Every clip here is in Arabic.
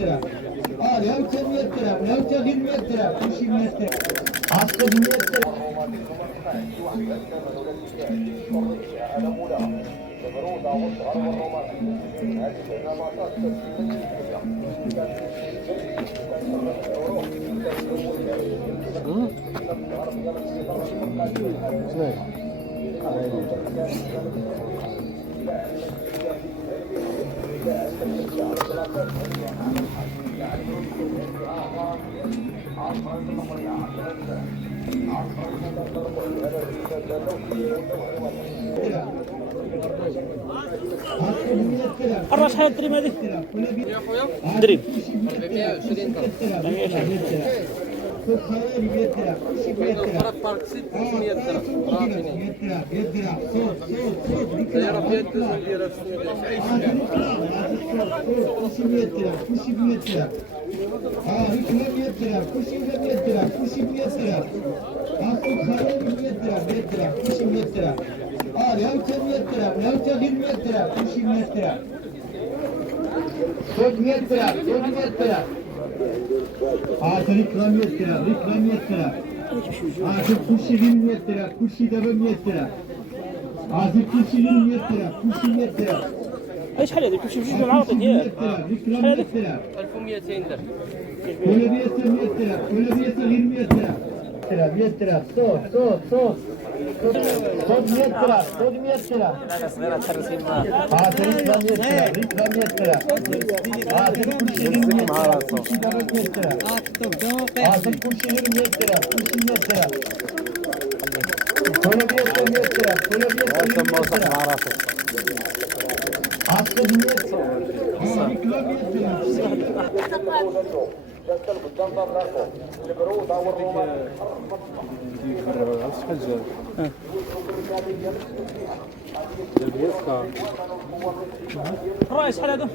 lira. Al yavça 20 lira. Yavça 20 lira. Kuş 20 lira. Aslı 20 lira. الراس حاجة دريم هذه دريم 420 lira. Fırat Parksit 100 lira. Rafini. 100 lira. 100 lira. Sol. Yarab 700 lira üstüne de. 100 lira. 100 lira. Ha, 100 lira. 100 lira. 100 lira. Asıl kare 100 lira. 100 lira. 100 lira. Al yavça 100 lira. Yavça 20 lira. 100 lira. Çok 100 lira. 100 lira. Artık reklam 100 lira. Reklam 100 lira. Artık kuşu 20 lira. Kuşu da 100 lira. Artık kuşu 20 lira. Kuşu 100 lira. ايش حل هذيك؟ شوف بالعرض ديالك ركلام 100 lira. 1200 lira. Böyle bir yasa 100 lira. Böyle bir yasa 20 lira. 100 lira. Sol. Sol 100 lira. Sol 100 lira. Artık reklam 100 lira. Reklam 100 lira. Artık kuşu 20 lira. Kuşu da 100 lira. Artık kuşu 20 lira. Kuşu 100 lira. Böyle bir yasa 100 lira. Böyle bir yasa 20 lira. Aslı 100 lira. Reklam 100 lira. الراس حل هذا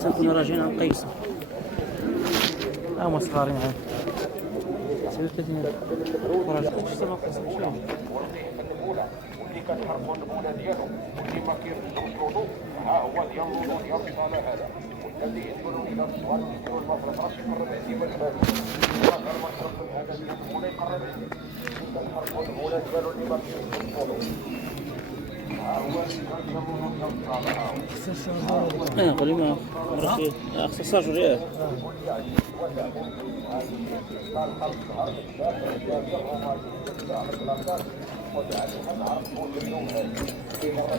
تكون راجعين عن قيس هم صغارين معاه سبب تثنين وراجع ايش سبب قيس كان حرب الاولى ديالو واللي ما كيرجعوش الوضوء ها هو ديال الوضوء ديال بطاله هذا والذي يدخلوا الى الصوان يديروا المفرط راه يقرب عندي والباب راه غير ما يقرب هذا ديال الاولى يقرب عندي كان حرب الاولى ديالو اللي ما كيرجعوش الوضوء ها هو ديال الوضوء ديال البطاله ها هو قولي ما راه اختصاص جريء وجعلها نعرفوا اليوم هذه في مرة